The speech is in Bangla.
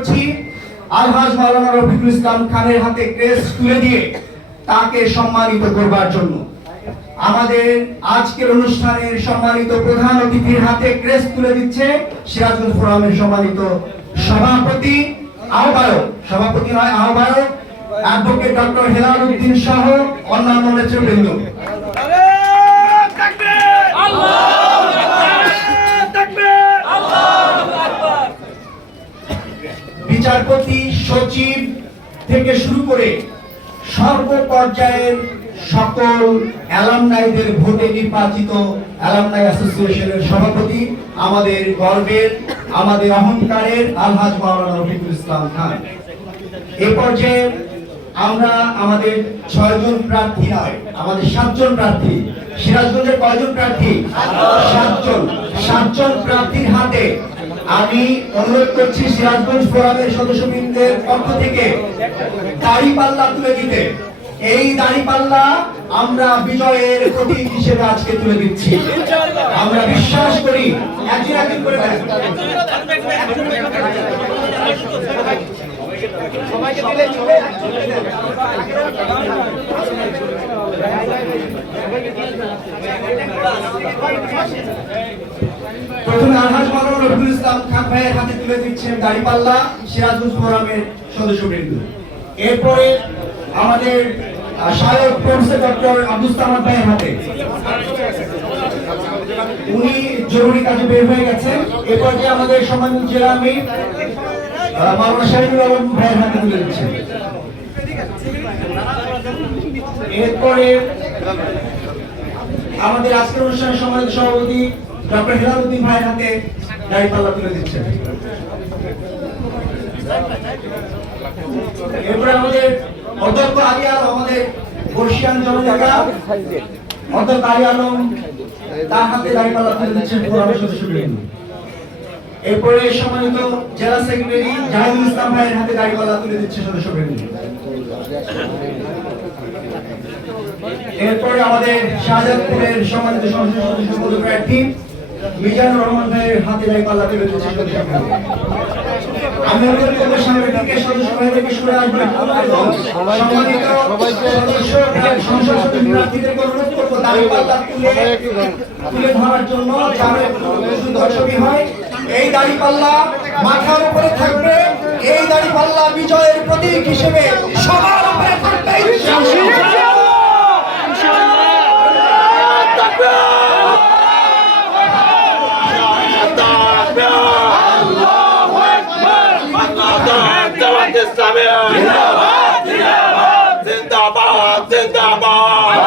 করছি আলহাজ মাওলানা রফিকুল ইসলাম খানের হাতে ক্রেস্ট তুলে দিয়ে তাকে সম্মানিত করবার জন্য। আমাদের আজকের অনুষ্ঠানের সম্মানিত প্রধান অতিথির হাতে ক্রেস্ট তুলে দিচ্ছে সিরাজগঞ্জ ফোরামের সম্মানিত সভাপতি অ্যাডভোকেট ডক্টর হেলাল উদ্দিন সহ অন্যান্য নেতৃবৃন্দ। বিচারপতি, সচিব থেকে শুরু করে সর্বপর্যায়ের সকল অ্যালামনাইদের ভোটে নির্বাচিত অ্যালামনাই অ্যাসোসিয়েশনের সভাপতি, আমাদের গর্বের, আমাদের অহংকারের আলহাজ মাওলানা রফিকুল ইসলাম খান। এ পর্যায়ে আমরা আমাদের 6 জন প্রার্থী নয়, আমাদের 7 জন প্রার্থী। সিরাজগঞ্জের কয়জন প্রার্থী? 7 জন প্রার্থীর হাতে আমি অনুরোধ করছি সিরাজগঞ্জ ফোরামের সদস্যবৃন্দের পক্ষ থেকে দাড়িপাল্লা তুলে দিতে। এই দাড়িপাল্লা আমরা বিজয়ের প্রতীক হিসেবে আজকে তুলে দিচ্ছি। আমরা বিশ্বাস করি একজন করে সবাইকে দিলে চলে। প্রথমে আলহাজ মাওলানা রফিকুল ইসলাম খান ভাইয়ের হাতে তুলে দিচ্ছেন দাড়িপাল্লা সিরাজগঞ্জ ফোরামের সদস্যবৃন্দ। এরপরে আমাদের সহায়ক প্রফেসর ডক্টর আব্দুস সামাদ ভাইয়ের হাতে, উনি জরুরি কাজে বের হয়ে গেছেন। এরপর যে আমাদের সম্মানিত জেলা আমির মাওলানা শহীদুল আলম ভাইয়ের হাতে তুলে দিচ্ছেন। এরপরে আমাদের আজকের অনুষ্ঠানের সম্মানিত সভাপতি ডক্টর হেলাল উদ্দিন ভাইয়ের হাতে দাড়িপাল্লা তুলে দিচ্ছেন। এরপরে আমাদের অধ্যক্ষ আলী আলম, আমাদের বর্ষিয়ান জননেতা অধ্যক্ষ আলী আলম, তার হাতে দাড়িপাল্লা তুলে দিচ্ছেন ফোরামের সদস্যবৃন্দ। এরপরে সম্মানিত জেলা সেক্রেটারি জাহিদুল ইসলাম ভাইয়ের হাতে দাড়িপাল্লা তুলে দিচ্ছে সদস্যবৃন্দ। এরপরে আমাদের শাহজাদপুরের সম্মানিত সংসদ সদস্য পদপ্রার্থী মিজানুর রহমান ভাইয়ের হাতে দাড়িপাল্লা তুলে দিচ্ছে সদস্যবৃন্দ। আমি আমাদের সাংগঠনিক সদস্য ভাইদেরকে শুনে আসবো। সম্মানিত সদস্য সংসদ সদস্য প্রার্থীদেরকে অনুরোধ করবো দাড়িপাল্লা তুলে ধরার জন্য, যাতে সুন্দর ছবি হয়। এই দাড়িপাল্লা মাথার উপরে থাকবে, এই দাড়িপাল্লা বিজয়ের প্রতীক হিসেবে সবার উপরে থাকবে। জিন্দাবাদ জিন্দাবাদ।